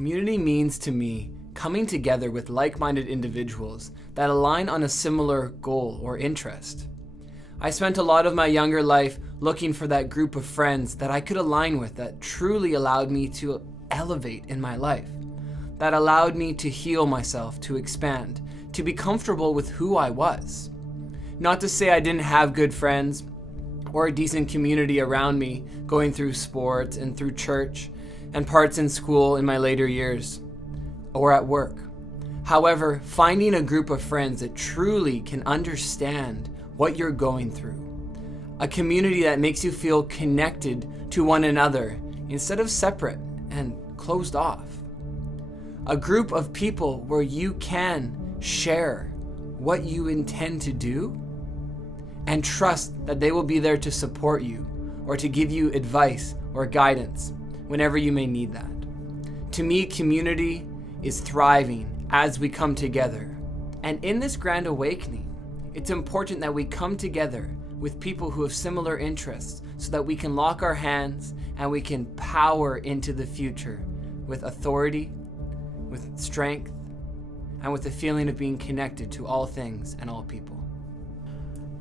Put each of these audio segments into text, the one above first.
Community means to me coming together with like-minded individuals that align on a similar goal or interest. I spent a lot of my younger life looking for that group of friends that I could align with, that truly allowed me to elevate in my life, that allowed me to heal myself, to expand, to be comfortable with who I was. Not to say I didn't have good friends or a decent community around me going through sports and through church and parts in school in my later years or at work. However, finding a group of friends that truly can understand what you're going through, a community that makes you feel connected to one another instead of separate and closed off, a group of people where you can share what you intend to do and trust that they will be there to support you or to give you advice or guidance whenever you may need that. To me, community is thriving as we come together. And in this grand awakening, it's important that we come together with people who have similar interests so that we can lock our hands and we can power into the future with authority, with strength, and with the feeling of being connected to all things and all people.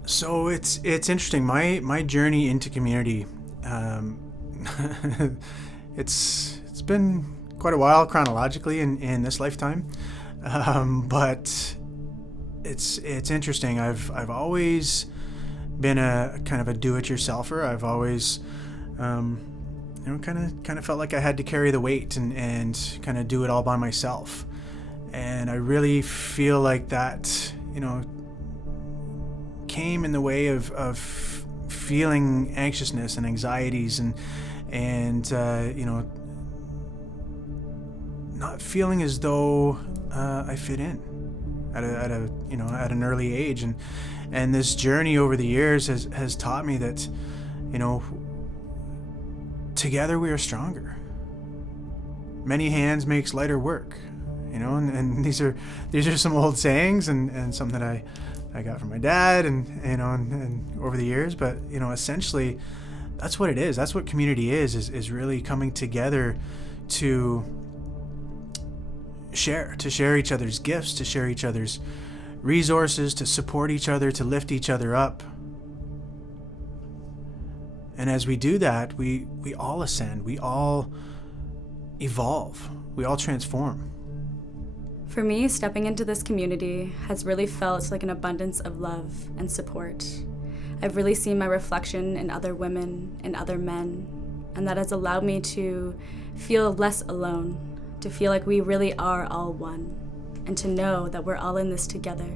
So it's interesting. My journey into community, it's been quite a while chronologically in this lifetime, but it's interesting. I've always been a kind of a do-it-yourselfer. I've always kind of felt like I had to carry the weight and kind of do it all by myself. And I really feel like that, came in the way of feeling anxiousness and anxieties and not feeling as though I fit in at an early age, and this journey over the years has taught me that together we are stronger. Many hands makes lighter work, and these are some old sayings and something that I got from my dad and over the years, but essentially that's what it is. That's what community is really coming together to share each other's gifts, to share each other's resources, to support each other, to lift each other up. And as we do that, we all ascend, we all evolve, we all transform. For me, stepping into this community has really felt like an abundance of love and support. I've really seen my reflection in other women and other men, and that has allowed me to feel less alone, to feel like we really are all one, and to know that we're all in this together.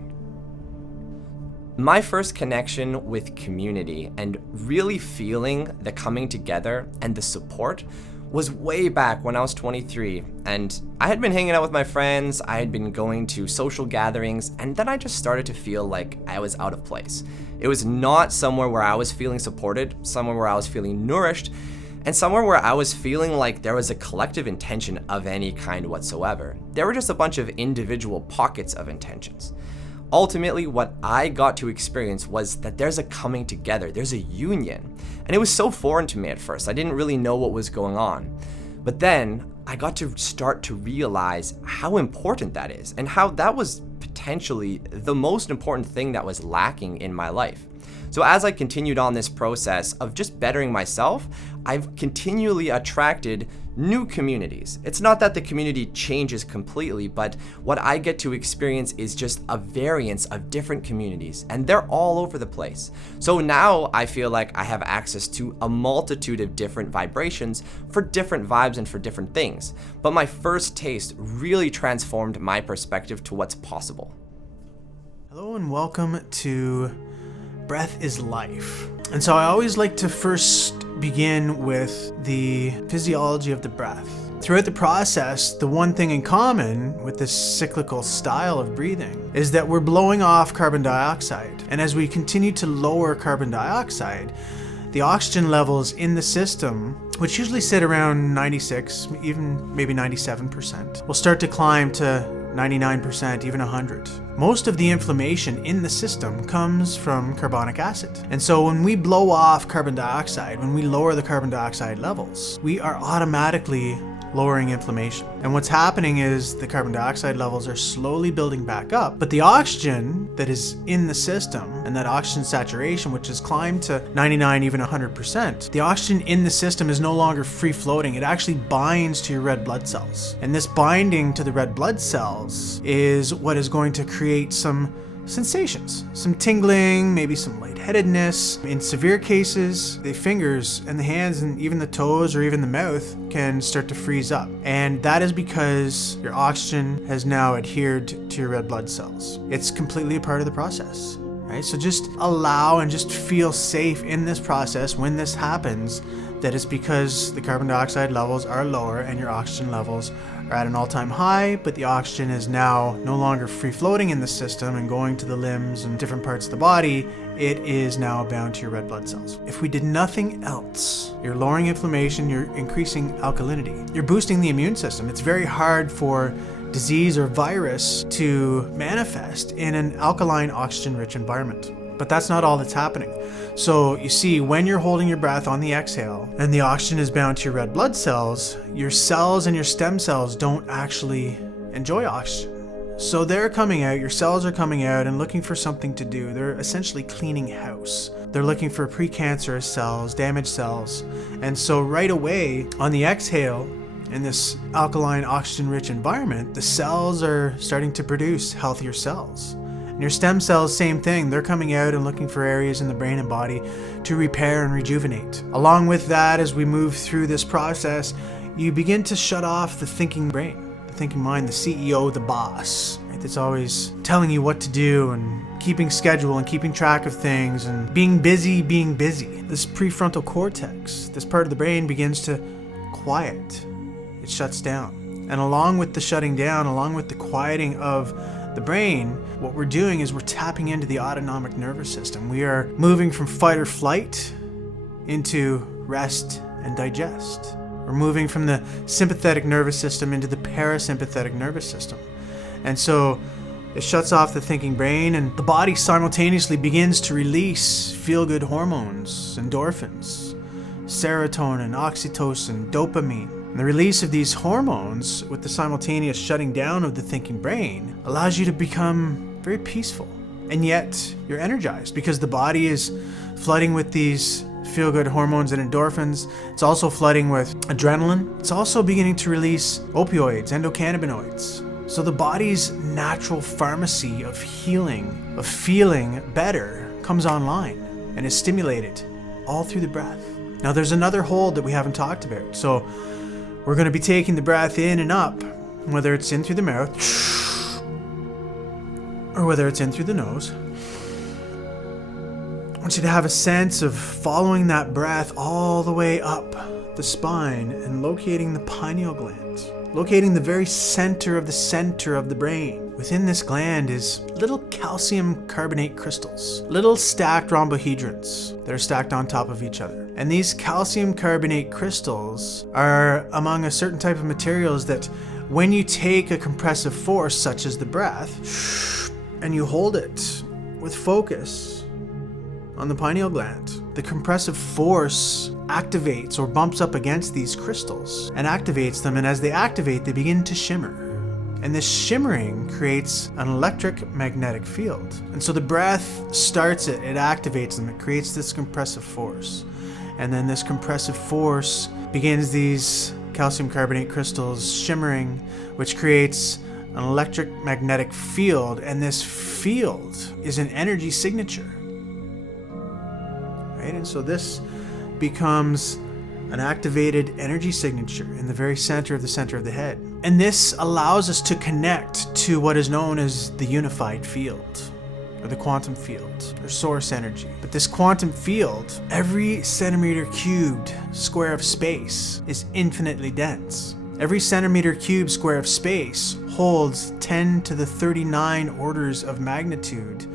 My first connection with community and really feeling the coming together and the support was way back when I was 23, and I had been hanging out with my friends, I had been going to social gatherings, and then I just started to feel like I was out of place. It was not somewhere where I was feeling supported, somewhere where I was feeling nourished, and somewhere where I was feeling like there was a collective intention of any kind whatsoever. There were just a bunch of individual pockets of intentions. Ultimately, what I got to experience was that there's a coming together, there's a union. And it was so foreign to me at first. I didn't really know what was going on. But then I got to start to realize how important that is and how that was potentially the most important thing that was lacking in my life. So as I continued on this process of just bettering myself, I've continually attracted new communities. It's not that the community changes completely, but what I get to experience is just a variance of different communities, and they're all over the place. So now I feel like I have access to a multitude of different vibrations for different vibes and for different things. But my first taste really transformed my perspective to what's possible. Hello and welcome to Breath is Life. And so I always like to first begin with the physiology of the breath. Throughout the process, the one thing in common with this cyclical style of breathing is that we're blowing off carbon dioxide. And as we continue to lower carbon dioxide, the oxygen levels in the system, which usually sit around 96, even maybe 97%, will start to climb to 99%, even 100. Most of the inflammation in the system comes from carbonic acid. And so when we blow off carbon dioxide, when we lower the carbon dioxide levels, we are automatically lowering inflammation. And what's happening is the carbon dioxide levels are slowly building back up, but the oxygen that is in the system, and that oxygen saturation, which has climbed to 99, even 100%, the oxygen in the system is no longer free floating. It actually binds to your red blood cells. And this binding to the red blood cells is what is going to create some sensations, some tingling, maybe some lightheadedness. In severe cases, the fingers and the hands and even the toes or even the mouth can start to freeze up. And that is because your oxygen has now adhered to your red blood cells. It's completely a part of the process, right? So just allow and just feel safe in this process when this happens, that it's because the carbon dioxide levels are lower and your oxygen levels are at an all-time high, but the oxygen is now no longer free floating in the system and going to the limbs and different parts of the body. It is now bound to your red blood cells. If we did nothing else, you're lowering inflammation, you're increasing alkalinity, you're boosting the immune system. It's very hard for disease or virus to manifest in an alkaline, oxygen-rich environment. But that's not all that's happening. So you see, when you're holding your breath on the exhale and the oxygen is bound to your red blood cells, your cells and your stem cells don't actually enjoy oxygen. So they're coming out, your cells are coming out and looking for something to do. They're essentially cleaning house. They're looking for precancerous cells, damaged cells. And so right away on the exhale, in this alkaline, oxygen-rich environment, the cells are starting to produce healthier cells. And your stem cells, same thing. They're coming out and looking for areas in the brain and body to repair and rejuvenate. Along with that, as we move through this process, you begin to shut off the thinking brain, the thinking mind, the CEO, the boss, right? That's always telling you what to do and keeping schedule and keeping track of things and being busy. This prefrontal cortex, this part of the brain, begins to quiet. It shuts down. And along with the shutting down, along with the quieting of the brain, what we're doing is we're tapping into the autonomic nervous system. We are moving from fight or flight into rest and digest. We're moving from the sympathetic nervous system into the parasympathetic nervous system. And so it shuts off the thinking brain, and the body simultaneously begins to release feel-good hormones, endorphins, serotonin, oxytocin, dopamine. And the release of these hormones with the simultaneous shutting down of the thinking brain allows you to become very peaceful. And yet you're energized because the body is flooding with these feel-good hormones and endorphins. It's also flooding with adrenaline. It's also beginning to release opioids, endocannabinoids. So the body's natural pharmacy of healing, of feeling better, comes online and is stimulated all through the breath. Now there's another hold that we haven't talked about. So we're going to be taking the breath in and up, whether it's in through the mouth or whether it's in through the nose. I want you to have a sense of following that breath all the way up the spine and locating the pineal gland, locating the very center of the brain. Within this gland is little calcium carbonate crystals, little stacked rhombohedrons that are stacked on top of each other. And these calcium carbonate crystals are among a certain type of materials that when you take a compressive force, such as the breath, and you hold it with focus on the pineal gland, the compressive force activates or bumps up against these crystals and activates them. And as they activate, they begin to shimmer. And this shimmering creates an electric magnetic field. And so the breath starts it activates them, it creates this compressive force. And then this compressive force begins these calcium carbonate crystals shimmering, which creates an electric magnetic field. And this field is an energy signature. Right? And so this becomes an activated energy signature in the very center of the head. And this allows us to connect to what is known as the unified field, or the quantum field, or source energy. But this quantum field, every centimeter cubed square of space is infinitely dense. Every centimeter cubed square of space holds 10 to the 39 orders of magnitude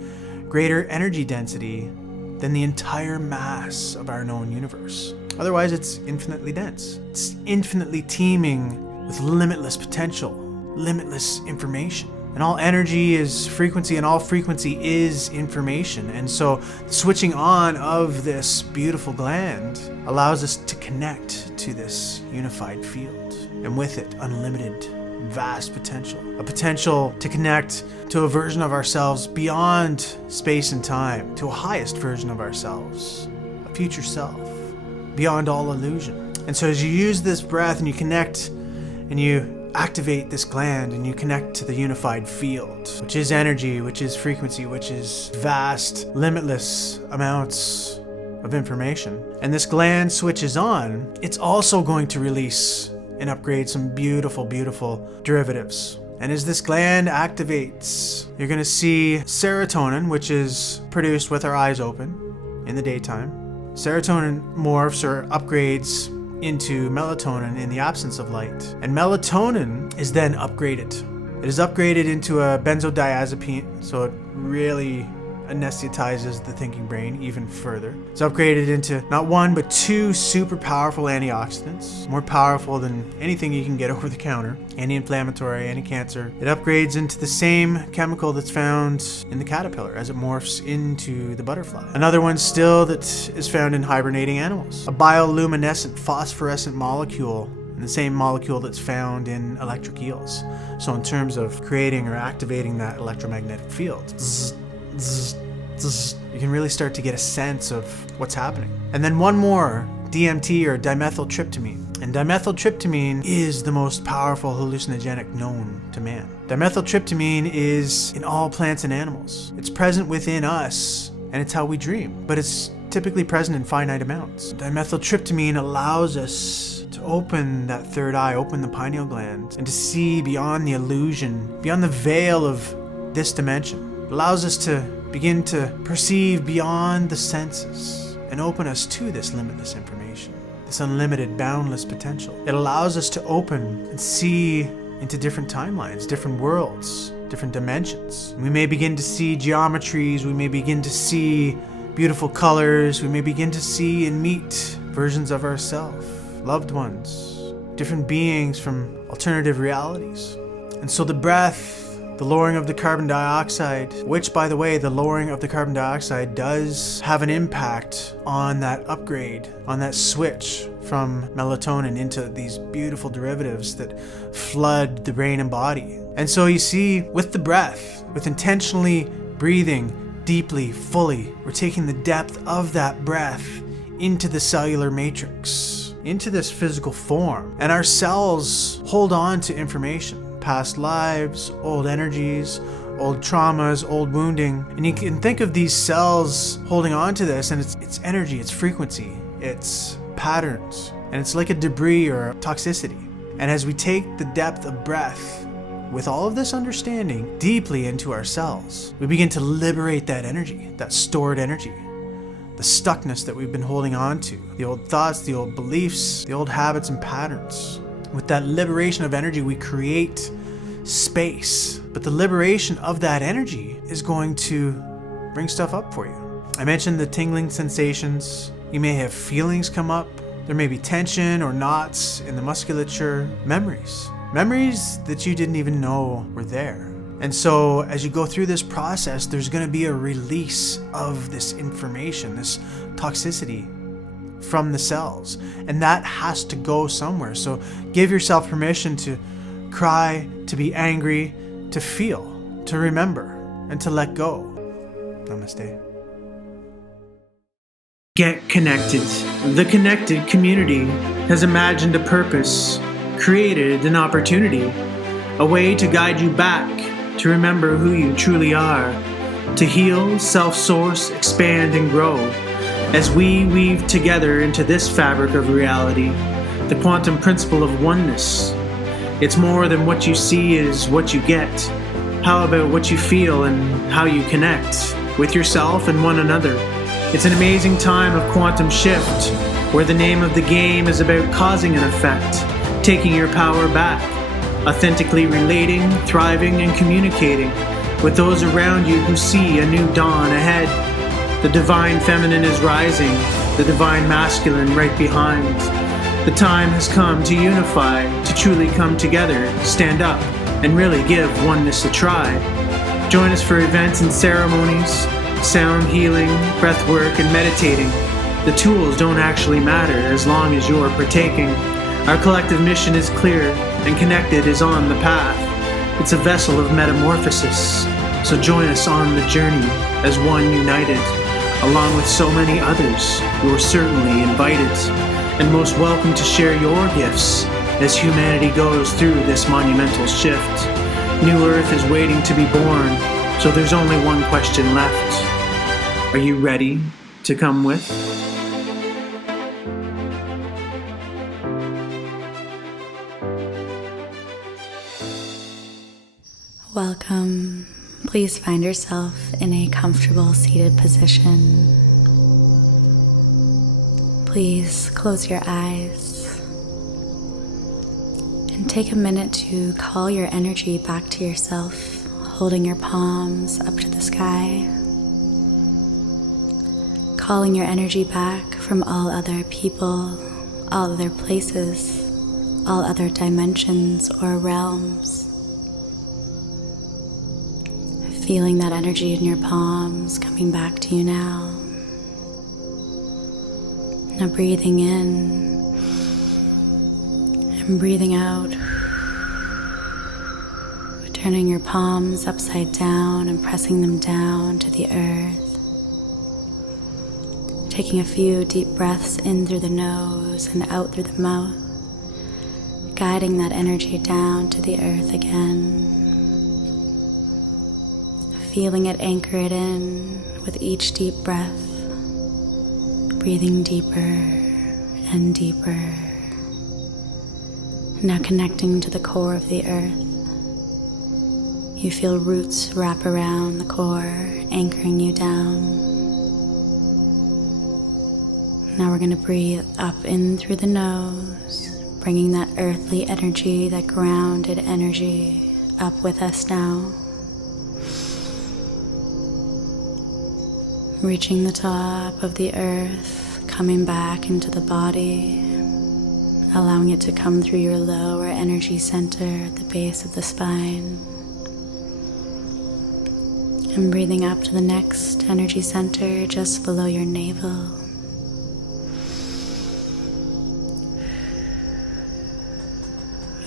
greater energy density than the entire mass of our known universe. Otherwise, it's infinitely dense. It's infinitely teeming with limitless potential, limitless information. And all energy is frequency, and all frequency is information. And so the switching on of this beautiful gland allows us to connect to this unified field. and with it, unlimited, vast potential. A potential to connect to a version of ourselves beyond space and time, to a highest version of ourselves, a future self, beyond all illusion. And so as you use this breath and you connect and you activate this gland and you connect to the unified field, which is energy, which is frequency, which is vast, limitless amounts of information, and this gland switches on, it's also going to release and upgrade some beautiful, beautiful derivatives. And as this gland activates, you're going to see serotonin, which is produced with our eyes open in the daytime. Serotonin morphs or upgrades into melatonin in the absence of light. And melatonin is then upgraded. It is upgraded into a benzodiazepine, so it really anesthetizes the thinking brain even further. It's upgraded into not one, but two super powerful antioxidants, more powerful than anything you can get over the counter, anti-inflammatory, anti-cancer. It upgrades into the same chemical that's found in the caterpillar as it morphs into the butterfly. Another one still that is found in hibernating animals, a bioluminescent phosphorescent molecule, and the same molecule that's found in electric eels. So in terms of creating or activating that electromagnetic field, you can really start to get a sense of what's happening. And then one more, DMT or dimethyltryptamine. And dimethyltryptamine is the most powerful hallucinogenic known to man. Dimethyltryptamine is in all plants and animals. It's present within us, and it's how we dream, but it's typically present in finite amounts. Dimethyltryptamine allows us to open that third eye, open the pineal gland, and to see beyond the illusion, beyond the veil of this dimension. It allows us to begin to perceive beyond the senses and open us to this limitless information, this unlimited, boundless potential. It allows us to open and see into different timelines, different worlds, different dimensions. We may begin to see geometries, we may begin to see beautiful colors, we may begin to see and meet versions of ourselves, loved ones, different beings from alternative realities. And so the breath, the lowering of the carbon dioxide, which, by the way, the lowering of the carbon dioxide does have an impact on that upgrade, on that switch from melatonin into these beautiful derivatives that flood the brain and body. And so you see, with the breath, with intentionally breathing deeply, fully, we're taking the depth of that breath into the cellular matrix, into this physical form. And our cells hold on to information. Past lives, old energies, old traumas, old wounding. And you can think of these cells holding on to this, and it's energy, it's frequency, it's patterns, and it's like a debris or a toxicity. And as we take the depth of breath with all of this understanding deeply into our cells, we begin to liberate that energy, that stored energy, the stuckness that we've been holding on to, the old thoughts, the old beliefs, the old habits and patterns. With that liberation of energy, we create space. But the liberation of that energy is going to bring stuff up for you. I mentioned the tingling sensations. You may have feelings come up. There may be tension or knots in the musculature. Memories that you didn't even know were there. And so as you go through this process, there's going to be a release of this information, this toxicity from the cells, and that has to go somewhere. So give yourself permission to cry, to be angry, to feel, to remember, and to let go. Namaste. Get connected. The Connected community has imagined a purpose, created an opportunity, a way to guide you back to remember who you truly are, to heal, self-source, expand, and grow. As we weave together into this fabric of reality, the quantum principle of oneness. It's more than what you see is what you get. How about what you feel and how you connect with yourself and one another? It's an amazing time of quantum shift, where the name of the game is about causing an effect, taking your power back, authentically relating, thriving, and communicating with those around you who see a new dawn ahead. The divine feminine is rising, the divine masculine right behind. The time has come to unify, to truly come together, stand up, and really give oneness a try. Join us for events and ceremonies, sound healing, breathwork, and meditating. The tools don't actually matter as long as you're partaking. Our collective mission is clear, and Connected is on the path. It's a vessel of metamorphosis, so join us on the journey as one united. Along with so many others, you're certainly invited and most welcome to share your gifts as humanity goes through this monumental shift. New Earth is waiting to be born, so there's only one question left. Are you ready to come with? Welcome. Please find yourself in a comfortable seated position. Please close your eyes and take a minute to call your energy back to yourself, holding your palms up to the sky. Calling your energy back from all other people, all other places, all other dimensions or realms. Feeling that energy in your palms coming back to you now. Now breathing in and breathing out. Turning your palms upside down and pressing them down to the earth. Taking a few deep breaths in through the nose and out through the mouth. Guiding that energy down to the earth again. Feeling it anchor it in with each deep breath, breathing deeper and deeper. Now connecting to the core of the earth. You feel roots wrap around the core, anchoring you down. Now we're going to breathe up in through the nose, bringing that earthly energy, that grounded energy up with us now. Reaching the top of the earth, coming back into the body, allowing it to come through your lower energy center at the base of the spine. And breathing up to the next energy center just below your navel.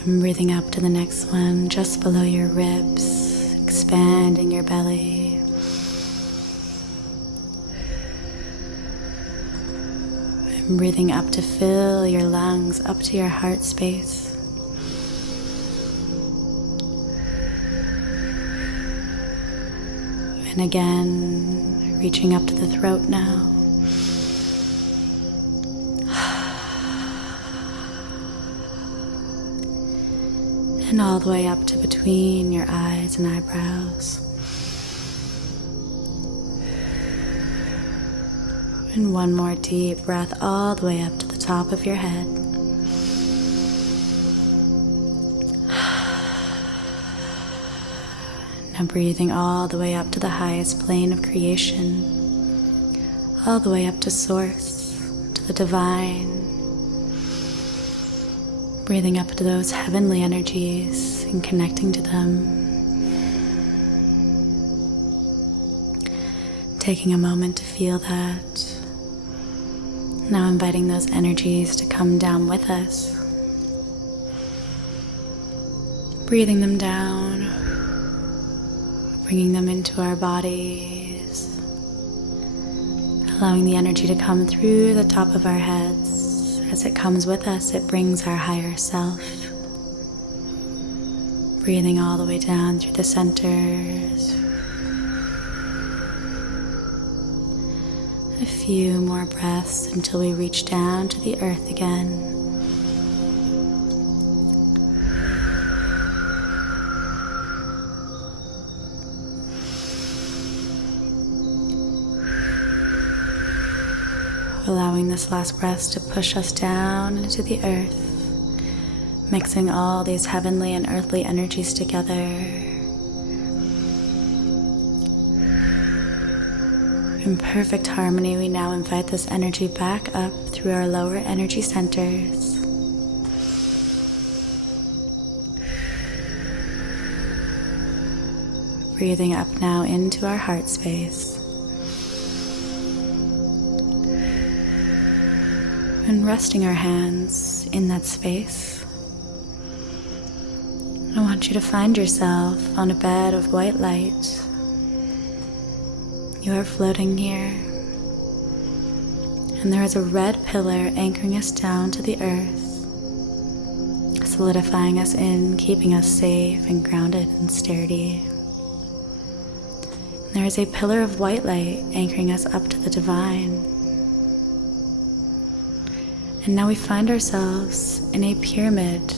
And breathing up to the next one just below your ribs, expanding your belly. Breathing up to fill your lungs up to your heart space. And again, reaching up to the throat now. And all the way up to between your eyes and eyebrows. And one more deep breath all the way up to the top of your head. Now breathing all the way up to the highest plane of creation, all the way up to Source, to the divine. Breathing up to those heavenly energies and connecting to them. Taking a moment to feel that. Now inviting those energies to come down with us. Breathing them down, bringing them into our bodies, allowing the energy to come through the top of our heads. As it comes with us, it brings our higher self. Breathing all the way down through the centers. A few more breaths until we reach down to the earth again. Allowing this last breath to push us down into the earth, mixing all these heavenly and earthly energies together. In perfect harmony, we now invite this energy back up through our lower energy centers. Breathing up now into our heart space. And resting our hands in that space, I want you to find yourself on a bed of white light. You are floating here, and there is a red pillar anchoring us down to the earth, solidifying us in, keeping us safe and grounded and sturdy. And there is a pillar of white light anchoring us up to the divine. And now we find ourselves in a pyramid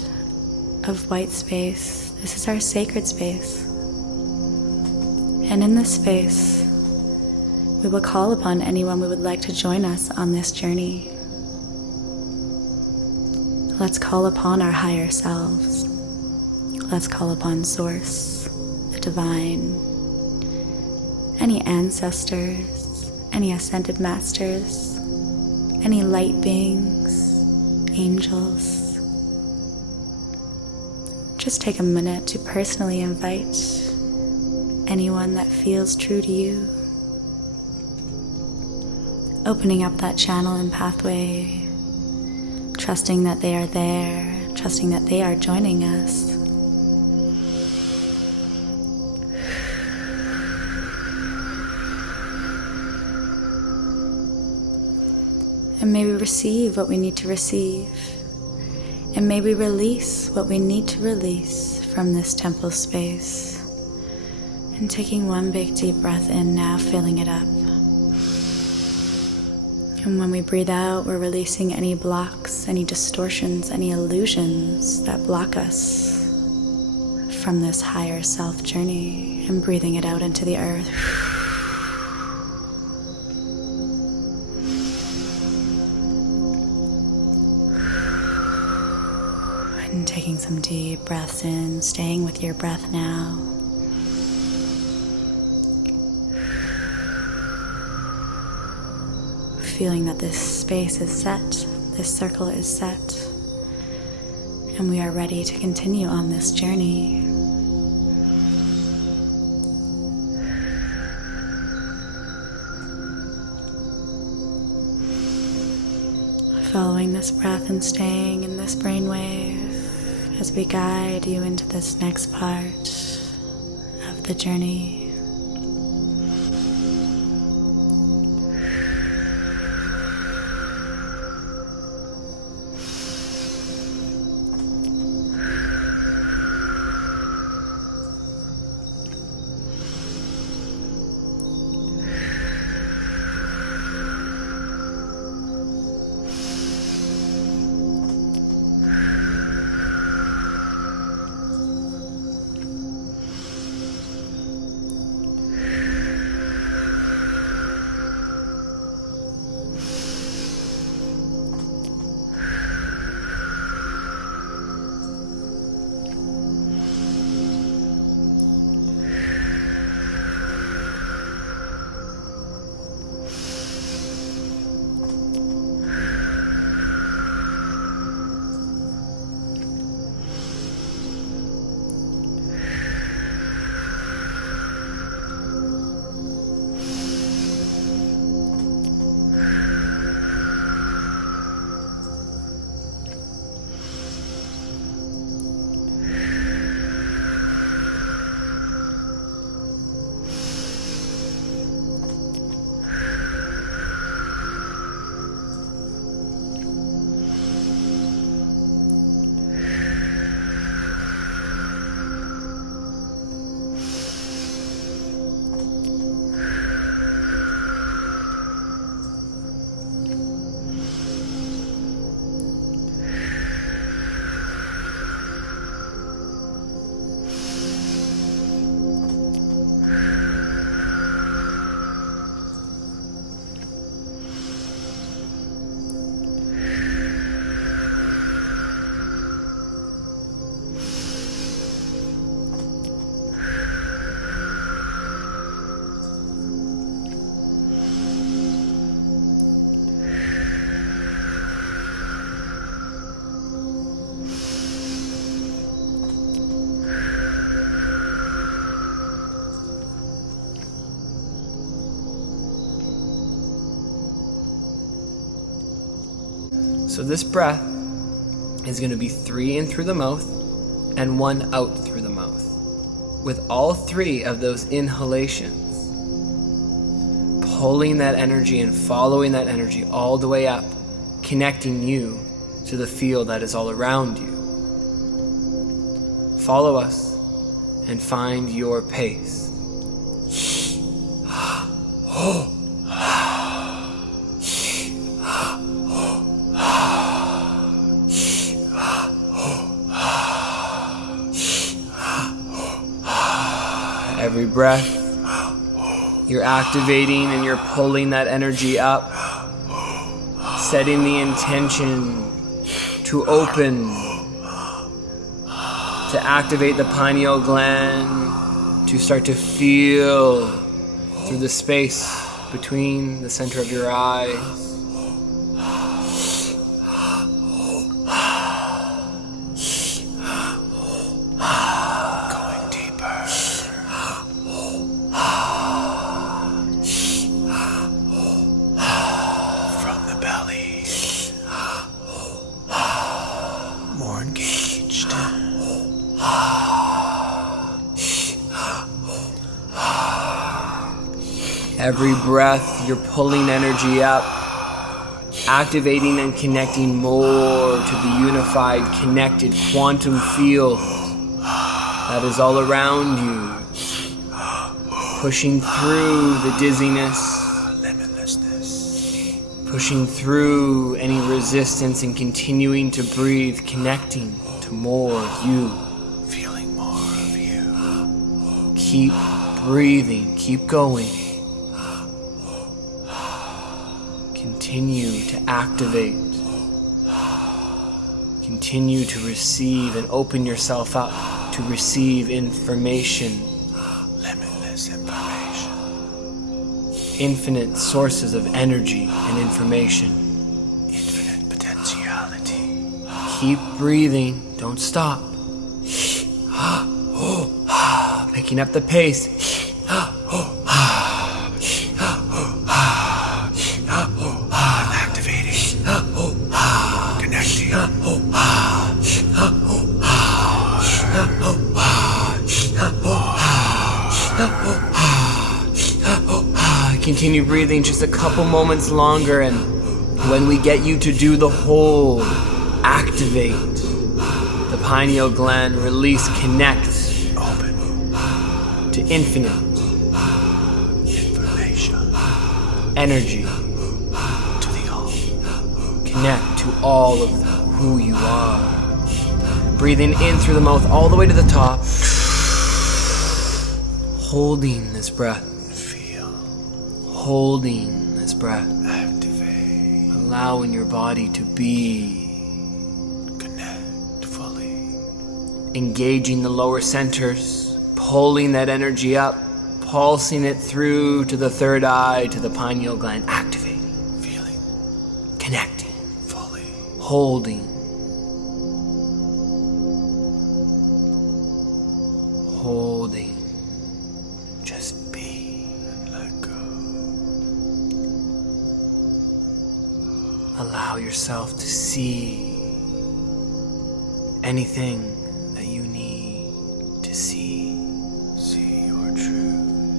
of white space. This is our sacred space. And in this space, we will call upon anyone we would like to join us on this journey. Let's call upon our higher selves. Let's call upon Source, the divine, any ancestors, any ascended masters, any light beings, angels. Just take a minute to personally invite anyone that feels true to you. Opening up that channel and pathway, trusting that they are there, trusting that they are joining us. And may we receive what we need to receive. And may we release what we need to release from this temple space. And taking one big deep breath in now, filling it up. And when we breathe out, we're releasing any blocks, any distortions, any illusions that block us from this higher self journey, and breathing it out into the earth. And taking some deep breaths in, staying with your breath now. Feeling that this space is set, this circle is set, and we are ready to continue on this journey. Following this breath and staying in this brainwave as we guide you into this next part of the journey. So this breath is going to be 3 in through the mouth and 1 out through the mouth. With all 3 of those inhalations, pulling that energy and following that energy all the way up, connecting you to the field that is all around you. Follow us and find your pace. Every breath, you're activating and you're pulling that energy up, setting the intention to open, to activate the pineal gland, to start to feel through the space between the center of your eyes. Every breath, you're pulling energy up, activating and connecting more to the unified, connected quantum field that is all around you, pushing through the dizziness, pushing through any resistance and continuing to breathe, connecting to more of you. Feeling more of you. Keep breathing, keep going. Continue to activate. Continue to receive and open yourself up to receive information. Limitless information. Infinite sources of energy and information. Infinite potentiality. Keep breathing. Don't stop. Picking up the pace. Continue breathing just a couple moments longer, and when we get you to do the hold, activate the pineal gland, release, connect, open to infinite information, energy, to the all, connect to all of who you are. Breathing in through the mouth all the way to the top, holding this breath. Holding this breath, activate, allowing your body to be, connect fully, engaging the lower centers, pulling that energy up, pulsing it through to the third eye, to the pineal gland, activating, feeling, connecting, fully, holding, holding, just be. Let go. Allow yourself to see anything that you need to see. See your truth.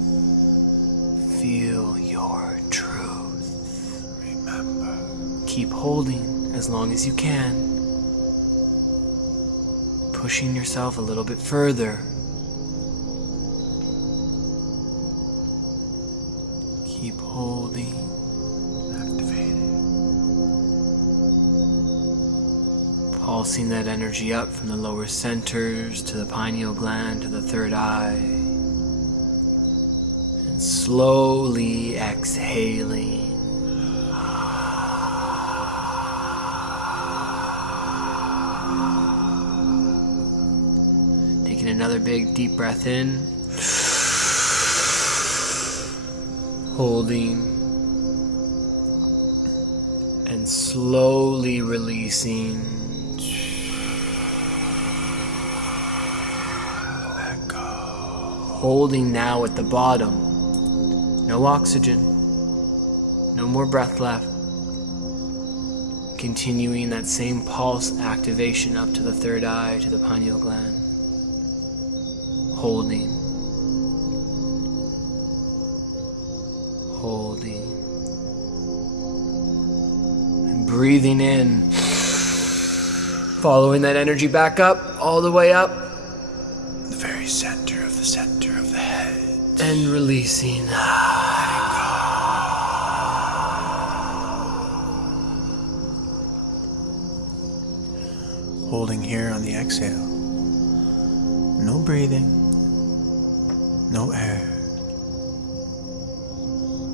Feel your truth. Remember. Keep holding as long as you can. Pushing yourself a little bit further. Keep holding. Pulsing that energy up from the lower centers to the pineal gland to the third eye. And slowly exhaling. Taking another big deep breath in. Holding. And slowly releasing. Holding now at the bottom. No oxygen. No more breath left. Continuing that same pulse activation up to the third eye, to the pineal gland. Holding. Holding. And breathing in. Following that energy back up, all the way up. The very center of the head. And releasing. Holding here on the exhale. No breathing. No air.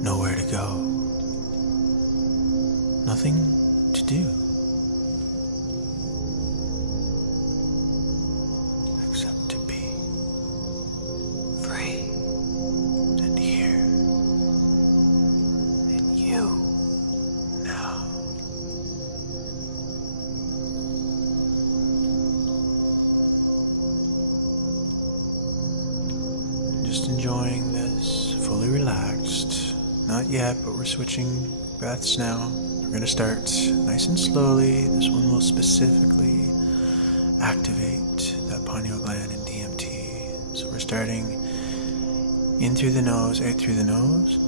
Nowhere to go. Nothing to do. Except to be free and here and you now. Just enjoying this, fully relaxed. Not yet, but we're switching breaths now. We're going to start nice and slowly. This one will specifically activate that pineal gland and DMT. So we're starting in through the nose, out through the nose.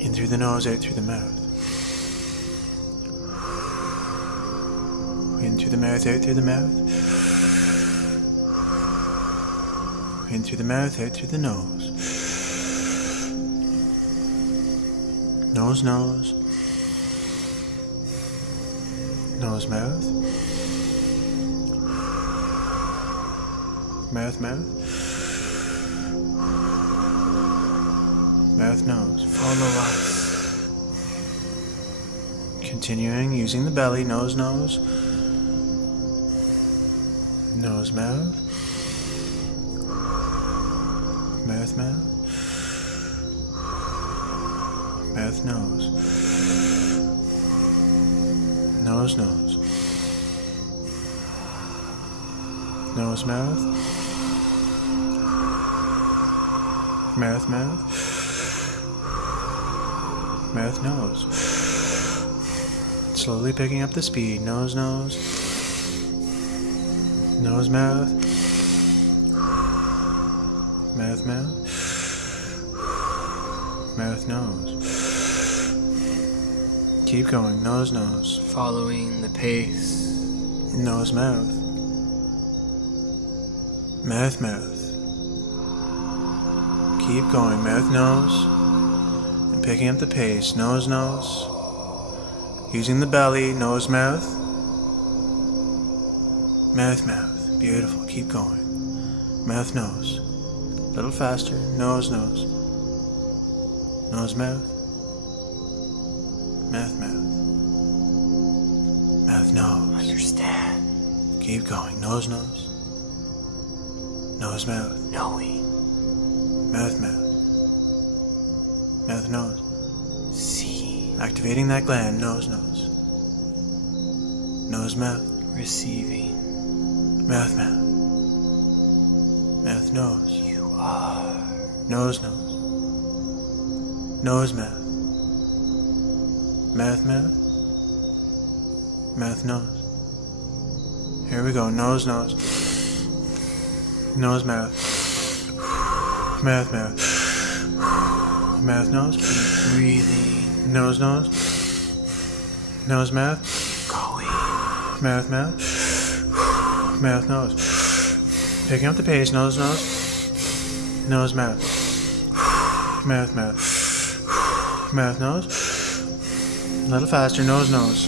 In through the nose, out through the mouth. In through the mouth, out through the mouth. In through the mouth, out through the nose. Nose, nose. Nose, mouth. Mouth, mouth. Mouth, nose. Follow us. Continuing, using the belly, nose, nose. Nose, mouth. Mouth, mouth. Mouth, nose. Nose, nose. Nose, mouth. Mouth, mouth. Mouth, nose. Slowly picking up the speed. Nose, nose. Nose, mouth. Mouth, mouth. Mouth, nose. Keep going. Nose, nose. Following the pace. Nose, mouth. Mouth, mouth. Keep going. Mouth, nose. And picking up the pace. Nose, nose. Using the belly. Nose, mouth. Mouth, mouth. Beautiful. Keep going. Mouth, nose. A little faster. Nose, nose. Nose, mouth. Mouth, mouth. Mouth, nose. Understand. Keep going. Nose, nose. Nose, mouth. Knowing. Mouth, mouth. Mouth, nose. See. Activating that gland. Nose, nose. Nose, mouth. Receiving. Mouth, mouth. Mouth, nose. You are. Nose, nose. Nose, mouth. Mouth, mouth. Mouth, nose. Here we go. Nose, nose. Nose, mouth. Mouth, mouth. Mouth, nose. Keep breathing. Nose, nose. Nose, mouth. Going. Mouth, mouth. Mouth, nose. Picking up the pace. Nose, nose. Nose, mouth. Mouth, mouth. Mouth, nose. A little faster. Nose, nose.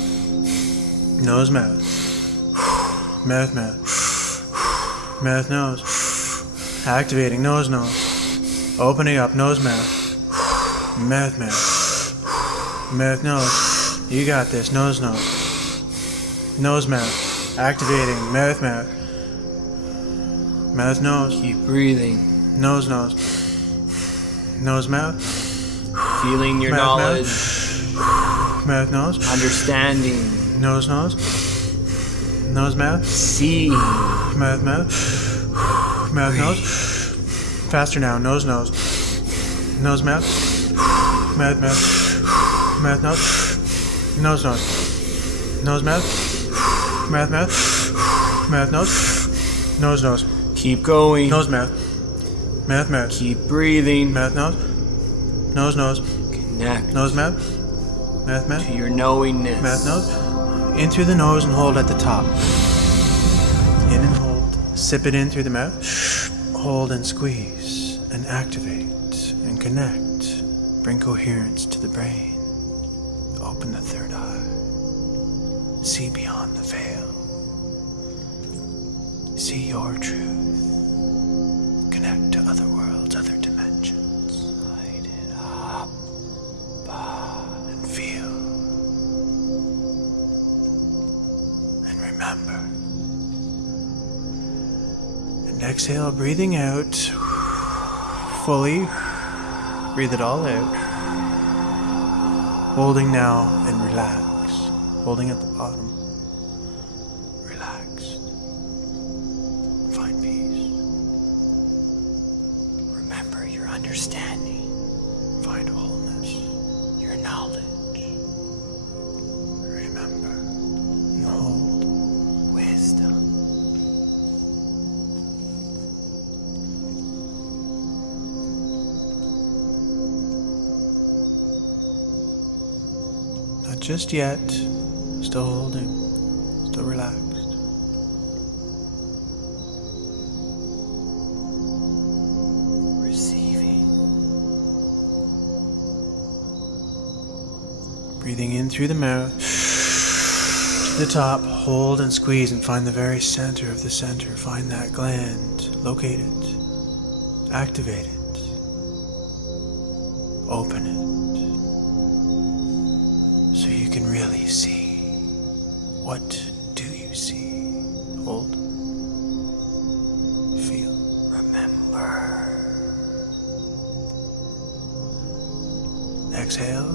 Nose, mouth. Mouth, mouth. Mouth, nose. Activating. Nose, nose. Opening up. Nose, mouth. Mouth, mouth. Mouth, nose. You got this. Nose, nose. Nose, mouth. Activating. Mouth, mouth. Mouth, nose. Keep breathing. Nose, nose. Nose, mouth. Feeling your Mouth, knowledge. Mouth, nose. Understanding. Nose, nose. Nose, mouth. See. Mouth, mouth. Mouth, nose. Faster now. Nose, nose. Nose, mouth. Mouth, mouth. Mouth, nose. Nose, nose. Nose, mouth. Mouth, mouth. Mouth, nose. Nose, nose. Keep going. Nose, mouth. Mouth, mouth. Keep breathing. Mouth, nose. Nose, nose. Connect Nose, mouth. Mouth, mouth. to your knowingness. Mouth, nose. In through the nose and hold at the top. In and hold. Sip it in through the mouth. Hold and squeeze and activate and connect. Bring coherence to the brain. Open the third eye. See beyond the veil. See your truth. Connect to other worlds, other dimensions. Light it up. And feel. And remember. And exhale, breathing out fully. Breathe it all out. Holding now and relax. Holding at the bottom. Relax. Find peace. Remember your understanding, Find wholeness. your knowledge, Remember. And hold. wisdom. Not just yet. Still holding. Still relaxed. Receiving. Breathing in through the mouth. To the top. Hold and squeeze and find the very center of the center. Find that gland. Locate it. Activate it. Open it. So you can really see. What do you see? Hold. Feel. Remember. Exhale.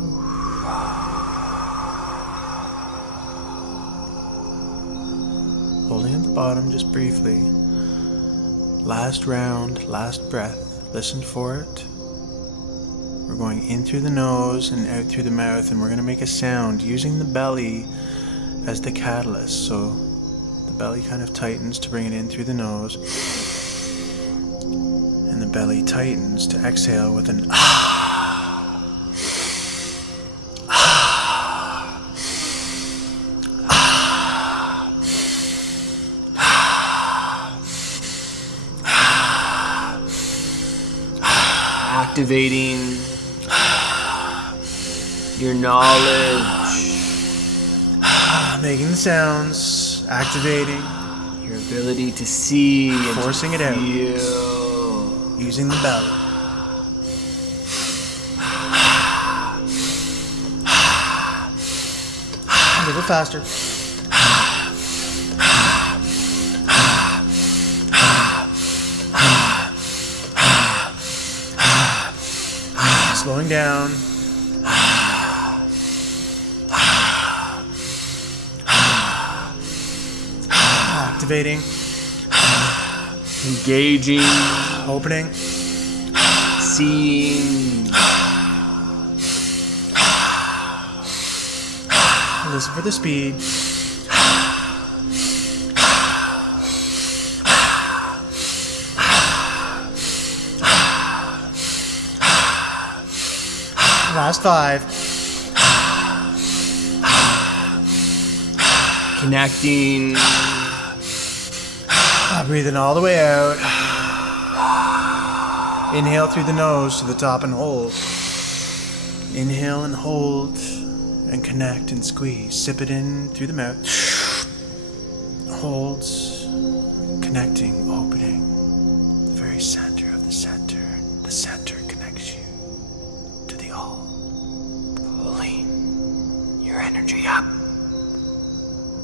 Holding at the bottom just briefly. Last round, last breath. Listen for it. We're going in through the nose and out through the mouth, and we're going to make a sound using the belly as the catalyst. So the belly kind of tightens to bring it in through the nose, and the belly tightens to exhale with an ah. Activating your knowledge, Making the sounds, activating, your ability to see, and forcing to it out, feel. using the belly. A little faster. Slowing down. Activating. Engaging, Opening. seeing. Listen for the speed. Last 5. Connecting, Breathing all the way out. Inhale through the nose to the top and hold. Inhale and hold and connect and squeeze. Sip it in through the mouth. Holds, connecting, opening. The very center of the center. The center connects you to the all. pulling your energy up.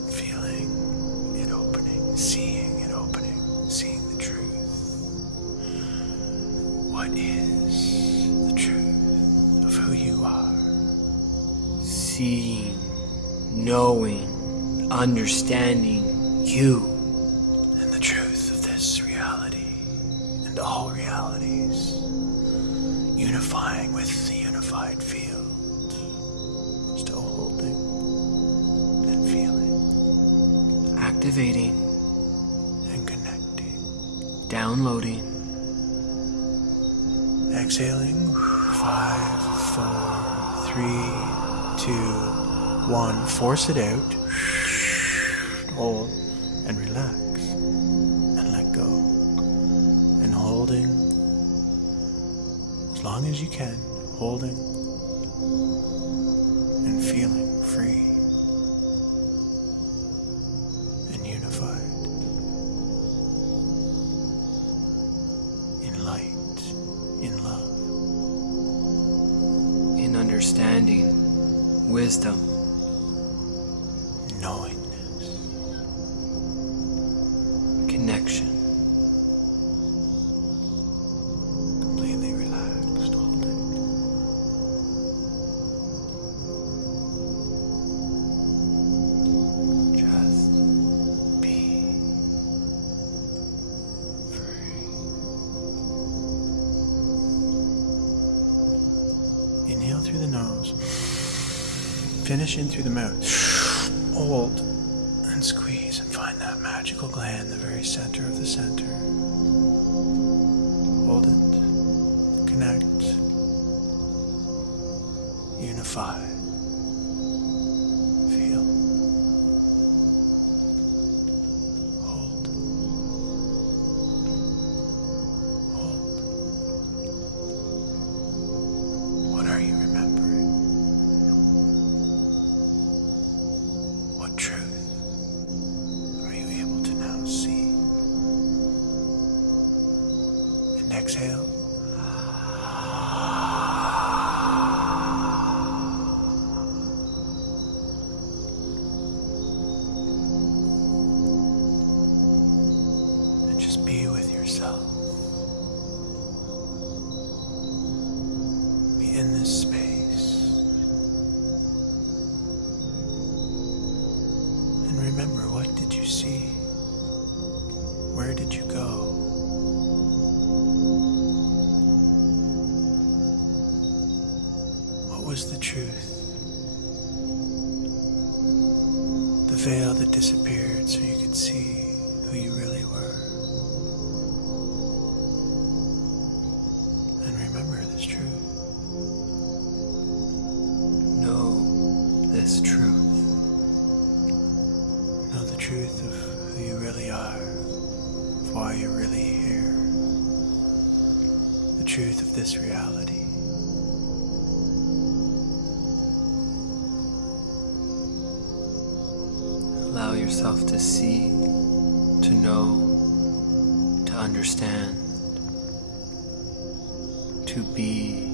Feeling it opening, seeing it opening, seeing the truth. What is the truth of who you are? Seeing, knowing, understanding you. And the truth of this reality and all realities, unifying with the unified field. Activating. and connecting. Downloading. Exhaling. 5, 4, 3, 2, 1. Force it out. Hold and relax and let go. And holding as long as you can. Holding and feeling free and unified in light, in love. In understanding. Wisdom. Knowingness. Connection. Completely relaxed, holding. Just Be free. Inhale through the nose. Finish in through the mouth. Hold and squeeze and find that magical gland, the very center of the center. Hold it. Connect. Unify. Feel. Hold. Hold. What are you remembering? What truth are you able to now see? And exhale. And just be with yourself. Be in this space. And remember, what did you see? Where did you go? What was the truth? The veil that disappeared so you could see who you really were. And remember this truth. know this truth. Know the truth of who you really are, of why you're really here. The truth of this reality. Allow yourself to see, to know, to understand, to be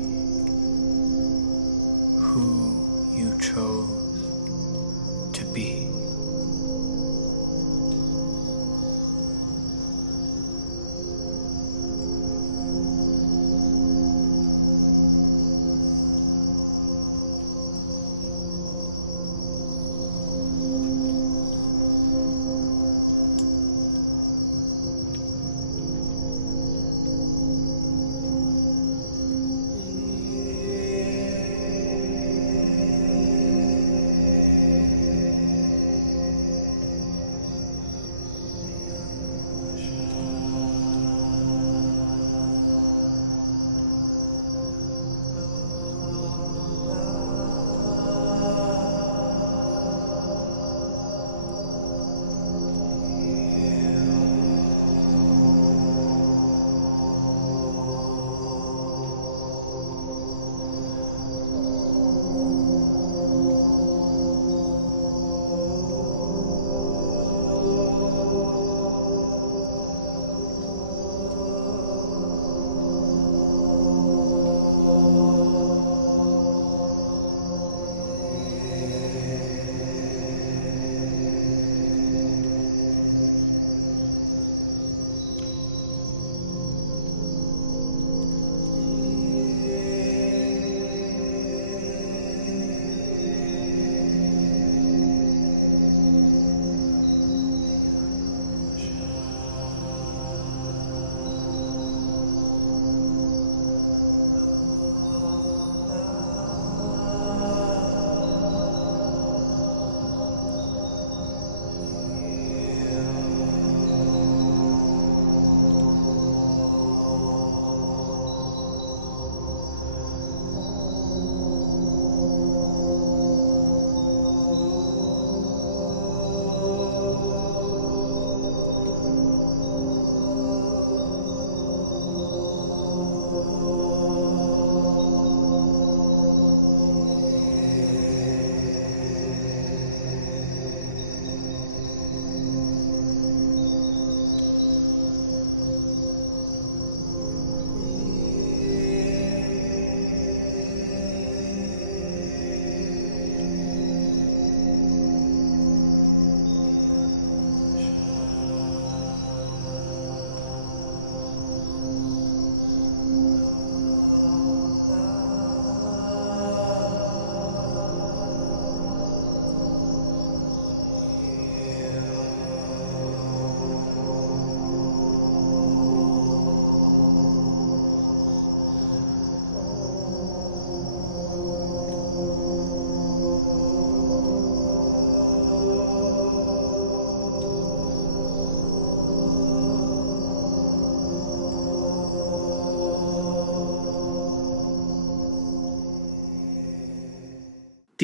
who you chose to be.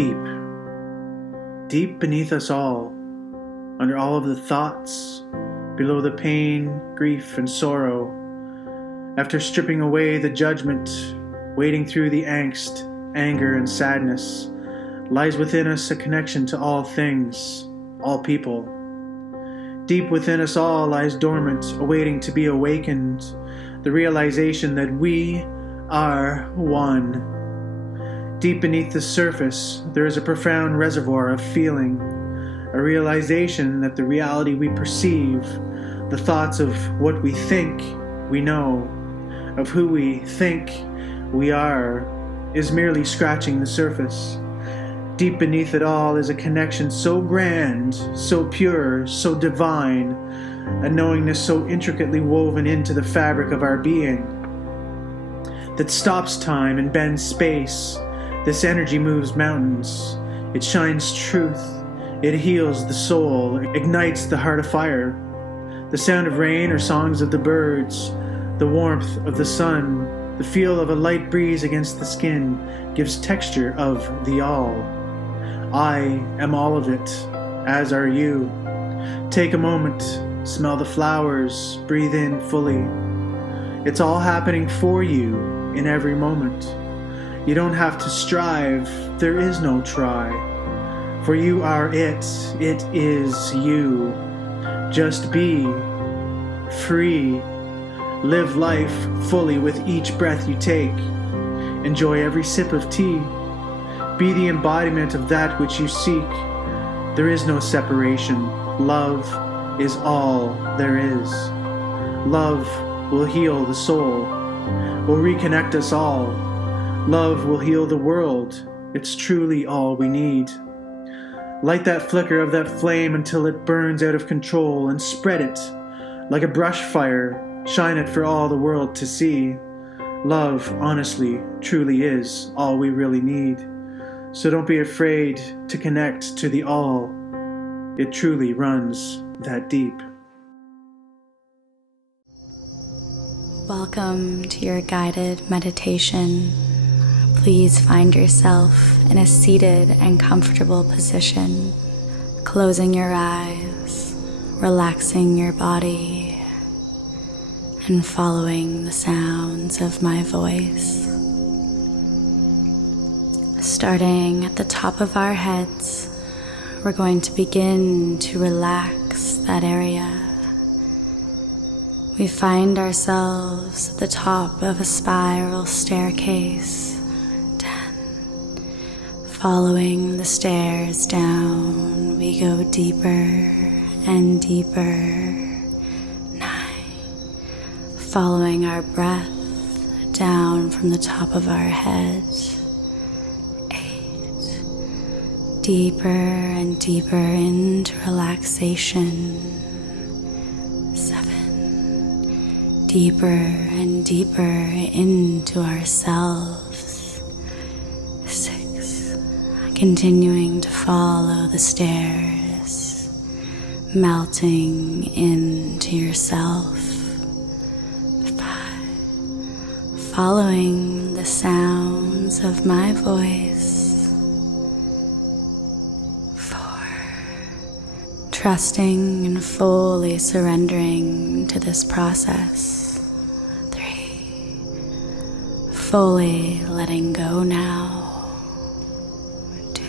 deep. Deep beneath us all, under all of the thoughts, below the pain, grief, and sorrow. After stripping away the judgment, wading through the angst, anger, and sadness, lies within us a connection to all things, all people. Deep within us all lies dormant, awaiting to be awakened, the realization that we are one. Deep beneath the surface, there is a profound reservoir of feeling, a realization that the reality we perceive, the thoughts of what we think we know, of who we think we are, is merely scratching the surface. Deep beneath it all is a connection so grand, so pure, so divine, a knowingness so intricately woven into the fabric of our being, that stops time and bends space. This energy moves mountains. It shines truth. It heals the soul, ignites the heart of fire. The sound of rain or songs of the birds, the warmth of the sun, the feel of a light breeze against the skin gives texture of the all. I am all of it, as are you. Take a moment, smell the flowers, breathe in fully. It's all happening for you in every moment. You don't have to strive, there is no try. For you are it is you. Just be free. Live life fully with each breath you take. Enjoy every sip of tea. Be the embodiment of that which you seek. There is no separation. Love is all there is. Love will heal the soul, will reconnect us all. Love will heal the world. It's truly all we need. Light that flicker of that flame until it burns out of control and spread it like a brush fire. Shine it for all the world to see. Love, honestly, truly is all we really need. So don't be afraid to connect to the all. It truly runs that deep. Welcome to your guided meditation. Please find yourself in a seated and comfortable position, closing your eyes, relaxing your body, and following the sounds of my voice. Starting at the top of our heads, we're going to begin to relax that area. We find ourselves at the top of a spiral staircase. 10. Following the stairs down, we go deeper and deeper. 9. Following our breath down from the top of our head. 8. Deeper and deeper into relaxation. 7. Deeper and deeper into ourselves. 6. Continuing to follow the stairs, melting into yourself. 5. Following the sounds of my voice. 4. Trusting and fully surrendering to this process. 3. Fully letting go now. 2.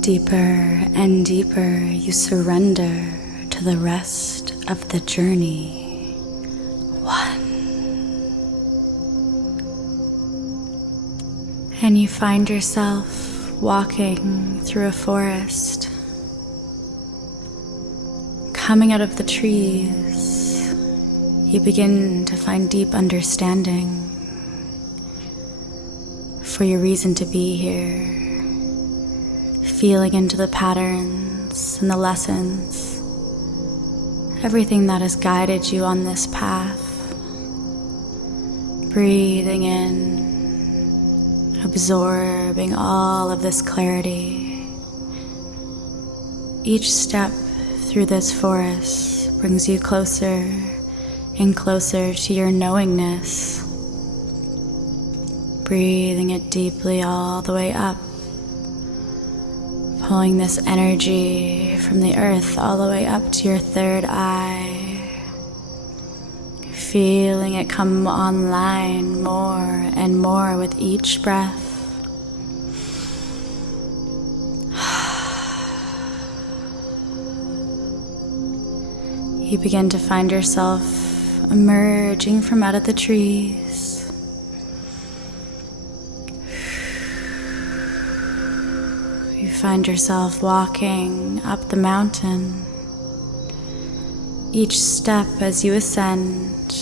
Deeper and deeper you surrender to the rest of the journey. 1. And you find yourself walking through a forest. Coming out of the trees, you begin to find deep understanding for your reason to be here. Feeling into the patterns and the lessons, everything that has guided you on this path. Breathing in, absorbing all of this clarity. Each step through this forest brings you closer and closer to your knowingness. breathing it deeply all the way up, pulling this energy from the earth all the way up to your third eye, feeling it come online more and more with each breath. You begin to find yourself emerging from out of the trees. You find yourself walking up the mountain. Each step as you ascend,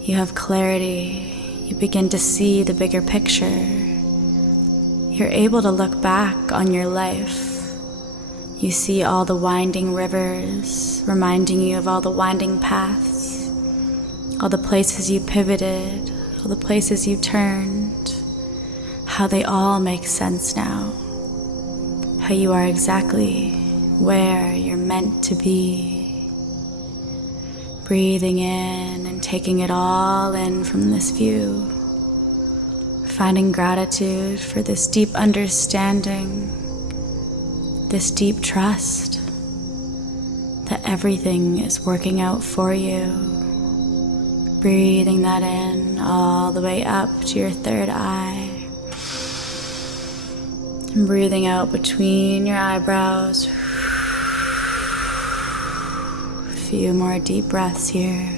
you have clarity. You begin to see the bigger picture. You're able to look back on your life. You see all the winding rivers, reminding you of all the winding paths, all the places you pivoted, all the places you turned, how they all make sense now, how you are exactly where you're meant to be. Breathing in and taking it all in from this view, finding gratitude for this deep understanding, this deep trust that everything is working out for you. Breathing that in all the way up to your third eye. And breathing out between your eyebrows. A few more deep breaths here.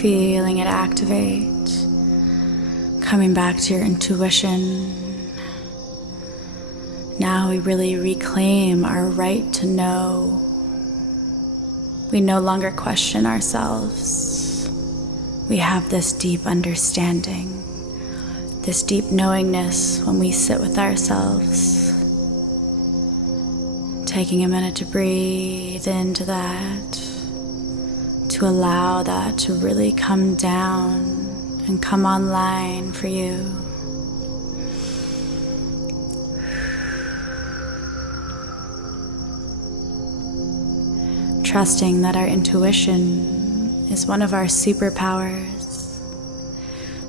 Feeling it activate, coming back to your intuition. Now we really reclaim our right to know. We no longer question ourselves. We have this deep understanding, this deep knowingness when we sit with ourselves. Taking a minute to breathe into that, to allow that to really come down and come online for you. Trusting that our intuition is one of our superpowers.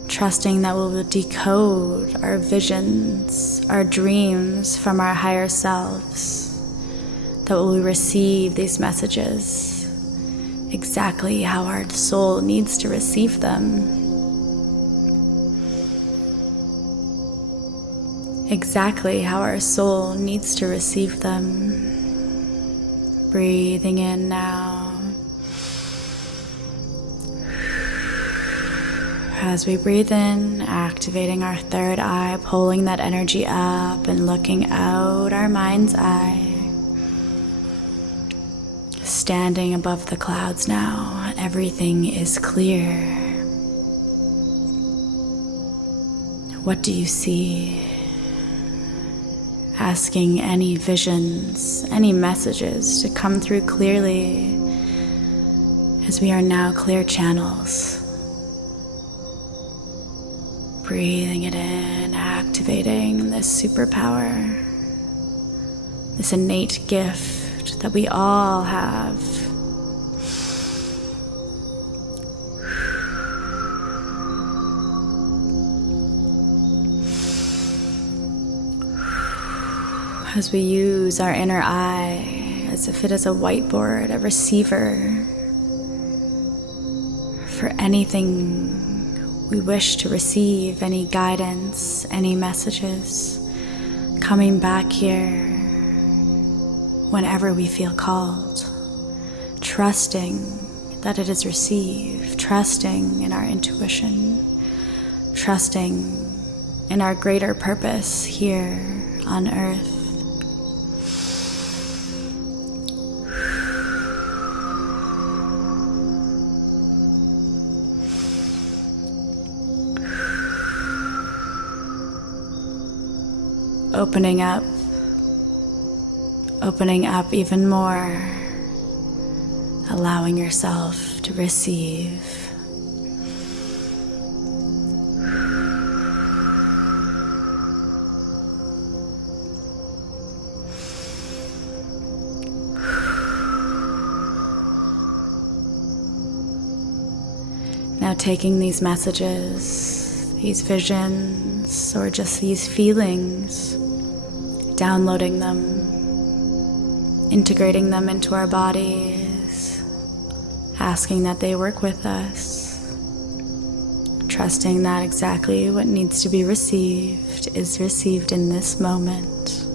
Trusting that we will decode our visions, our dreams from our higher selves. That we will receive these messages exactly how our soul needs to receive them. Exactly how our soul needs to receive them. Breathing in now. As we breathe in, activating our third eye, pulling that energy up and looking out our mind's eye. Standing above the clouds now, everything is clear. What do you see? Asking any visions, any messages to come through clearly, as we are now clear channels. Breathing it in, activating this superpower, this innate gift that we all have. As we use our inner eye as if it is a whiteboard, a receiver for anything we wish to receive, any guidance, any messages, coming back here whenever we feel called, trusting that it is received, trusting in our intuition, trusting in our greater purpose here on earth. Opening up opening up even more, allowing yourself to receive. Now taking these messages, these visions, or just these feelings, downloading them, integrating them into our bodies, asking that they work with us, trusting that exactly what needs to be received is received in this moment,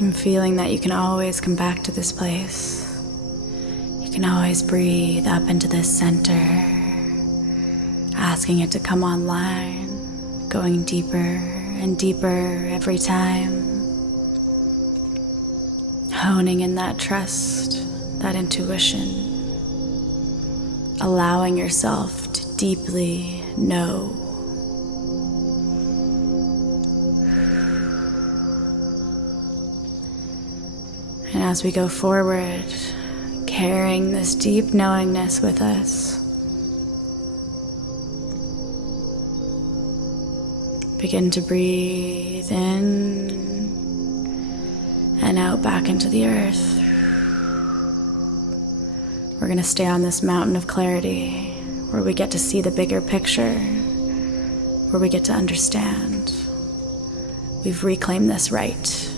and feeling that you can always come back to this place. You can always breathe up into this center, asking it to come online, going deeper and deeper every time, honing in that trust, that intuition, allowing yourself to deeply know. And as we go forward, carrying this deep knowingness with us, begin to breathe in and out back into the earth. We're going to stay on this mountain of clarity where we get to see the bigger picture, where we get to understand. We've reclaimed this right.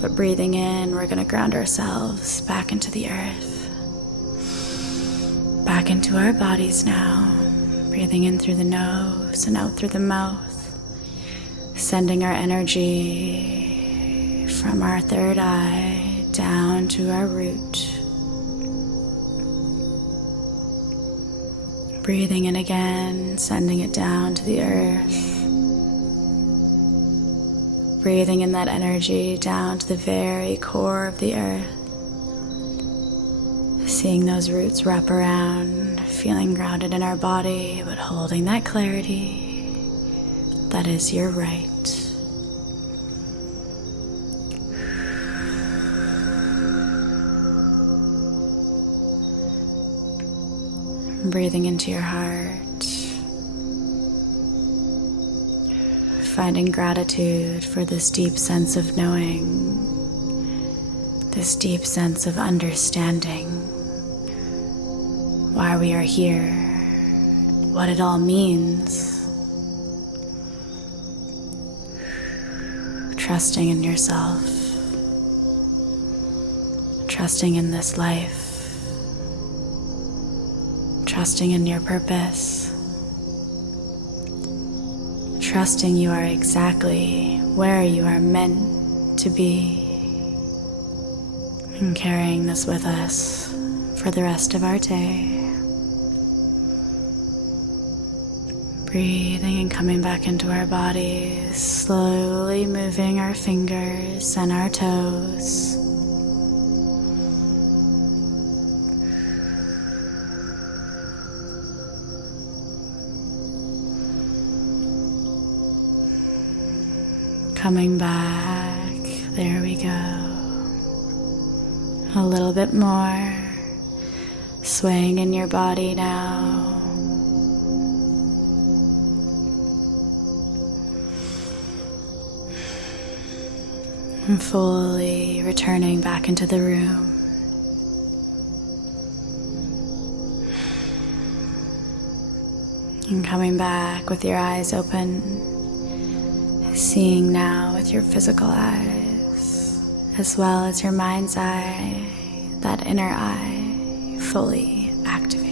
But breathing in, we're going to ground ourselves back into the earth, back into our bodies now. Breathing in through the nose and out through the mouth, sending our energy from our third eye down to our root. Breathing in again, sending it down to the earth. Breathing in that energy down to the very core of the earth. Seeing those roots wrap around, feeling grounded in our body, but holding that clarity. That is your right. Breathing into your heart. Finding gratitude for this deep sense of knowing, this deep sense of understanding. Why we are here, what it all means. Trusting in yourself, trusting in this life, trusting in your purpose, trusting you are exactly where you are meant to be, and carrying this with us for the rest of our day. Breathing and coming back into our bodies, slowly moving our fingers and our toes. Coming back, there we go. A little bit more, swaying in your body now. And fully returning back into the room. And coming back with your eyes open, seeing now with your physical eyes, as well as your mind's eye, that inner eye fully activated.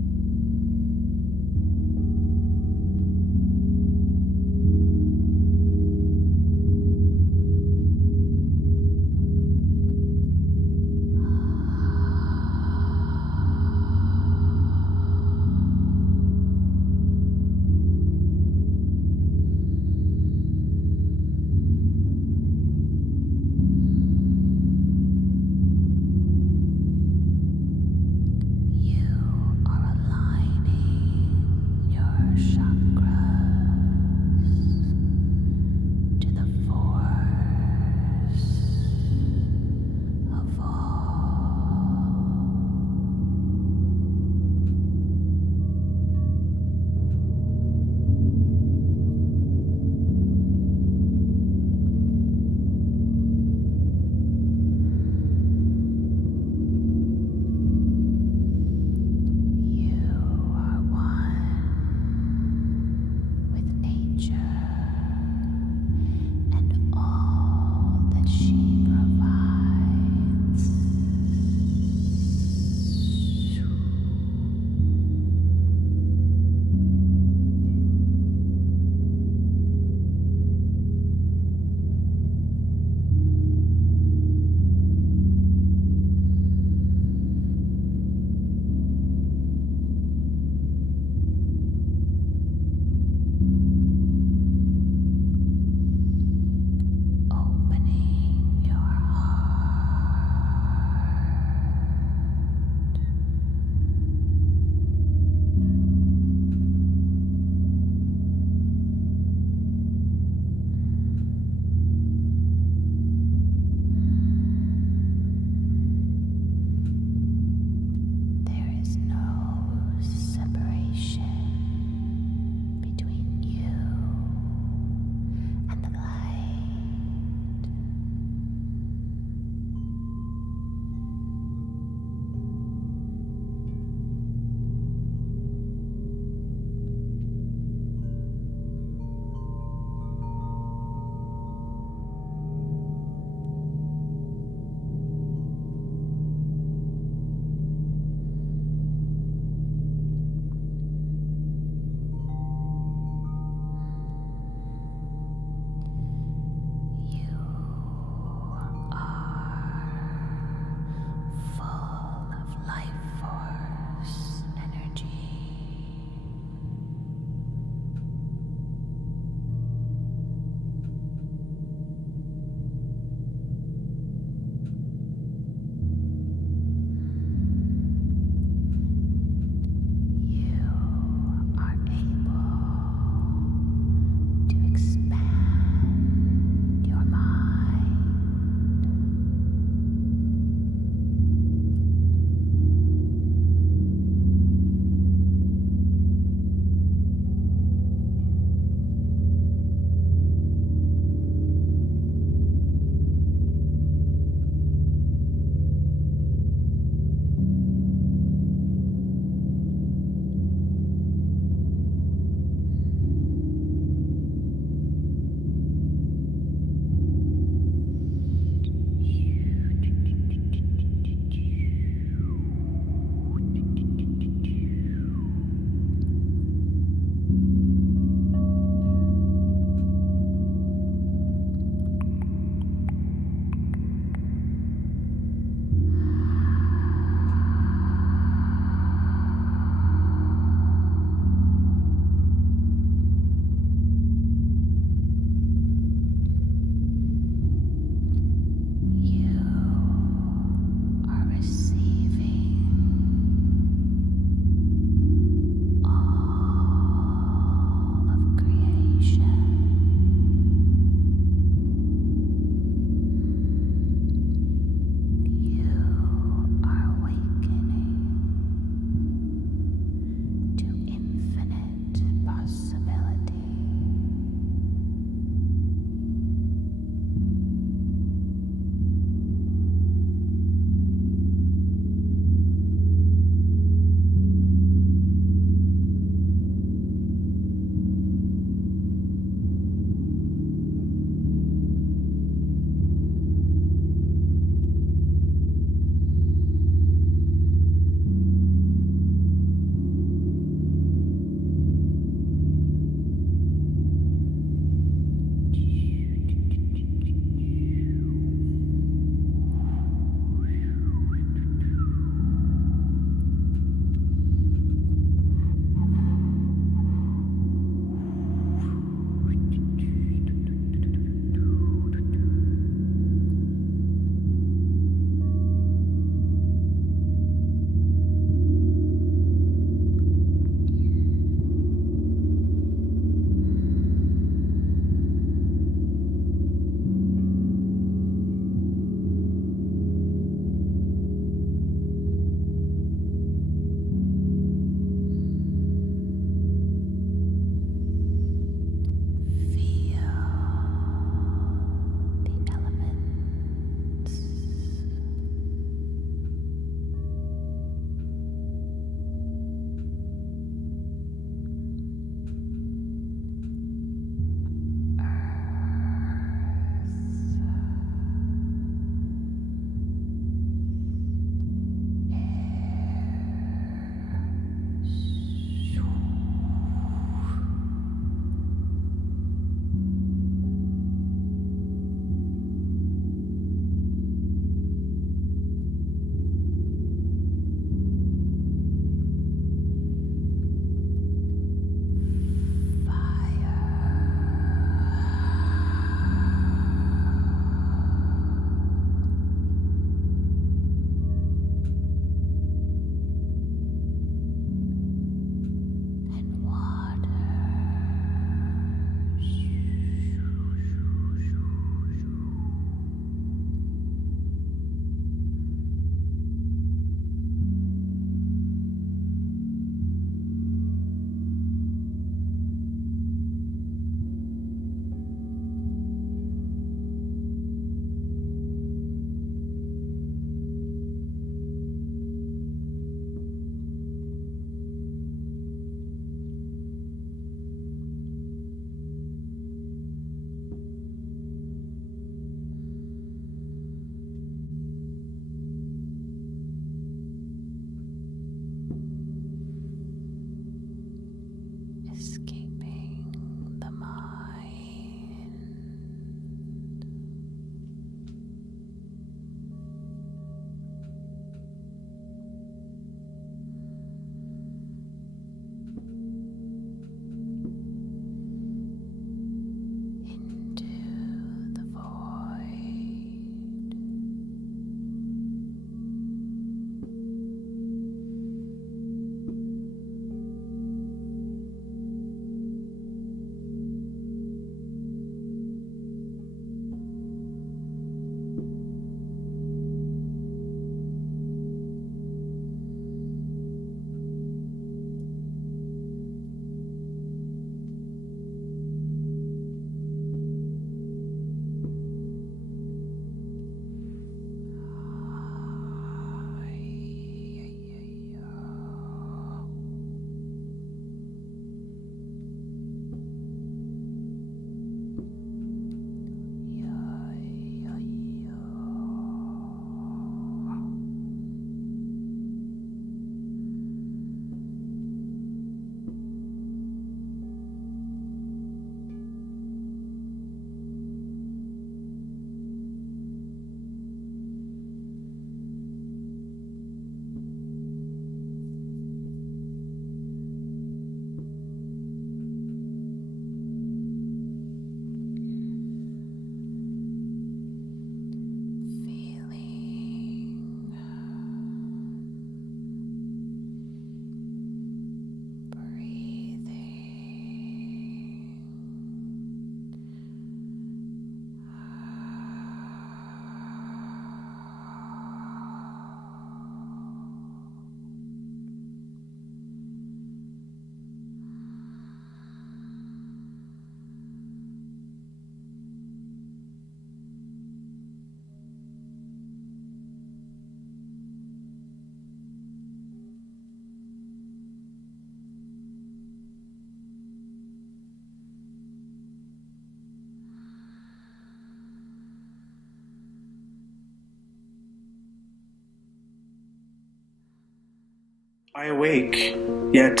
I awake, yet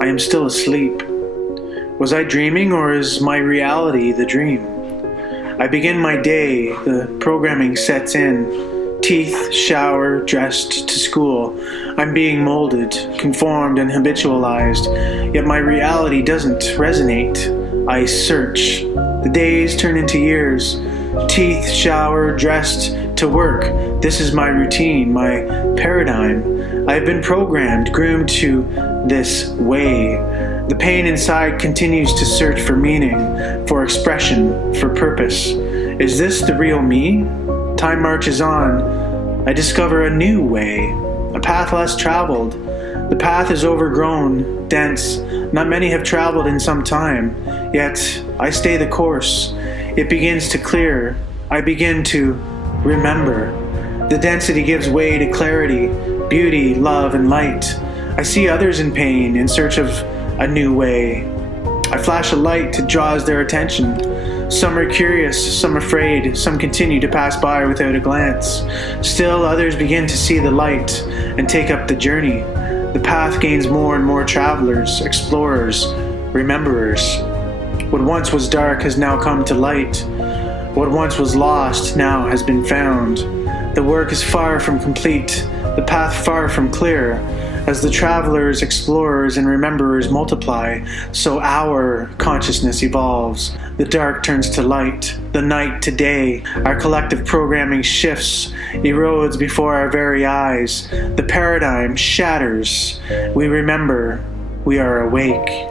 I am still asleep. Was I dreaming, or is my reality the dream? I begin my day, the programming sets in. Teeth, shower, dressed to school. I'm being molded, conformed, and habitualized, yet my reality doesn't resonate. I search. The days turn into years. Teeth, shower, dressed to work. This is my routine, my paradigm. I've been programmed, groomed to this way. The pain inside continues to search for meaning, for expression, for purpose. Is this the real me? Time marches on. I discover a new way, a path less traveled. The path is overgrown, dense. Not many have traveled in some time, yet I stay the course. It begins to clear. I begin to remember. The density gives way to clarity, beauty, love, and light. I see others in pain, in search of a new way. I flash a light that draws their attention. Some are curious, some afraid, some continue to pass by without a glance. Still, others begin to see the light and take up the journey. The path gains more and more travelers, explorers, rememberers. What once was dark has now come to light. What once was lost now has been found. The work is far from complete, the path far from clear. As the travelers, explorers, and rememberers multiply, so our consciousness evolves. The dark turns to light, the night to day. Our collective programming shifts, erodes before our very eyes. The paradigm shatters. We remember. We are awake.